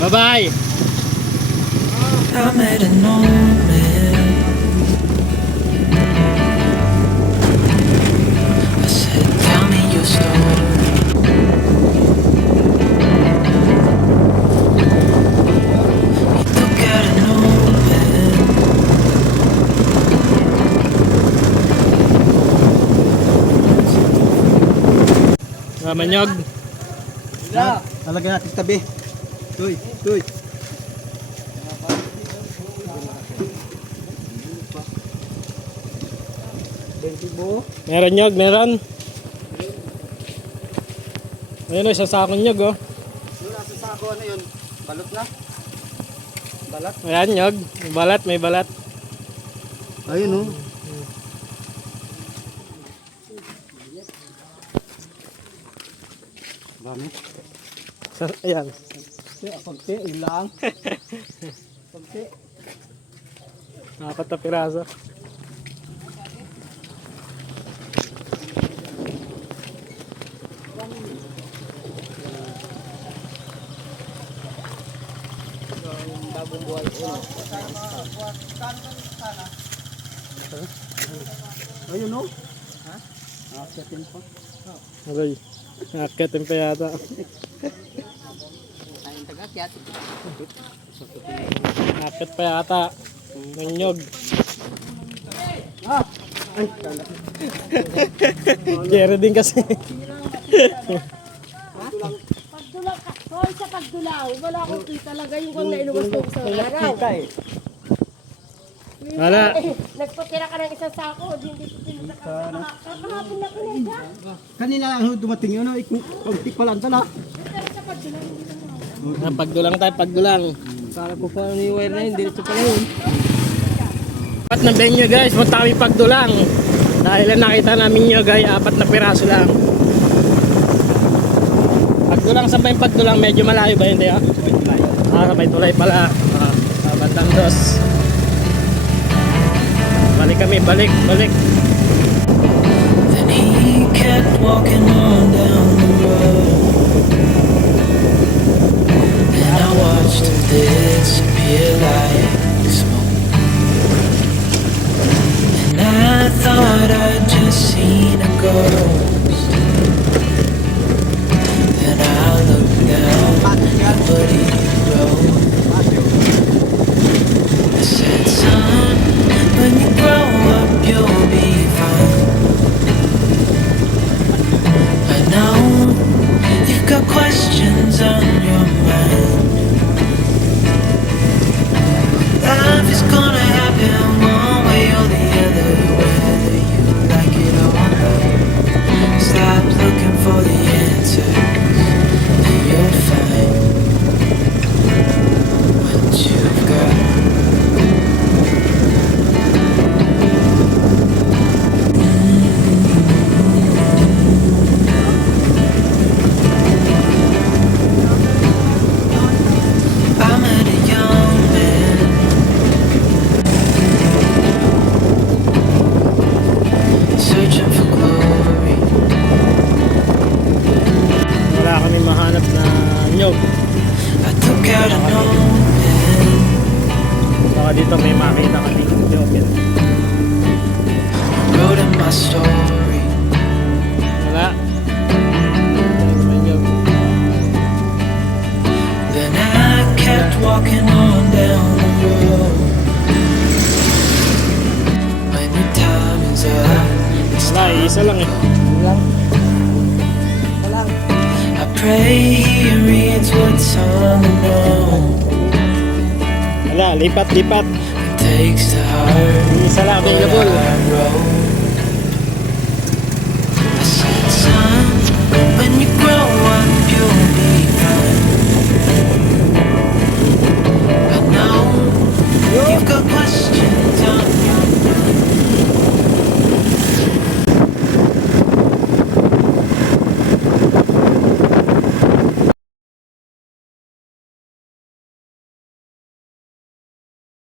Bye-bye. I made an old man. I said, tell me your story. He took out an old man. Manyog. Talagyan natin tabi. Tuy, tuy. Meron nyog, meron. Ayun o, isang sakong nyog oh. Yung nasa sako, ano yun? Balot na? Balat? Ayan nyog, may balat, may balat. Ayun o. Dami. Ayan. Pagti, ilang. Pagti. 4 na piraso. Bagong buhay ulo. Ayun o. Ha? Nakasatin pa. Aray, nakakitin pa yata. Ayun tagakyat. Nakakit pa yata. Ng nyog. Ah! Ay, Jerry din kasi. Pagdulaw ka. Hoy, sa pagdulaw. Wala akong kita talaga yung kung nailubos ko sa araw. Wala. Nagpatira ka ng isang sako. Hindi ko pinunta ka. Kakahapon na pinunta. kanina ang dumating yun, pagtik pa lang tala. Sa pagdulaw, hindi naman. Pagdulang tayo, pagdulang. Kala ko pa ni wire na yun, diretso pala yun. Apat na benyo guys, punta kami pagdulang. Dahil lang nakita namin nyo guys, 4 na piraso lang. Pagdulang, saan ba yung pagdulang? Medyo malayo ba yun? Ah, may tulay pala. Sa bandang dos. Balik kami, balik, balik. Then he kept walking on down the road, and I watched him disappear like smoke. And I thought I'd just seen a ghost. Then I looked down at what he wrote. I said, son, when you grow up you'll be fine. I know you've got questions on your mind. Life is gonna happen one way or the other, whether you like it or not. Stop looking for the answers and you'll find what you've got. I met a young man, searching for glory. Wala kami mahanap na nyog. I took out an old man, Baka dito may makita kami nyogin. wrote in my story. Wala. Wala may nyog. Then I kept walking on down the road. When your time is up, it's Wala, isa lang eh. I pray he reads what's on the note Wala, lipat, lipat. and takes to heart Isa lang what available. I wrote. I said, son, when you grow up, you'll be fine. I know you've got questions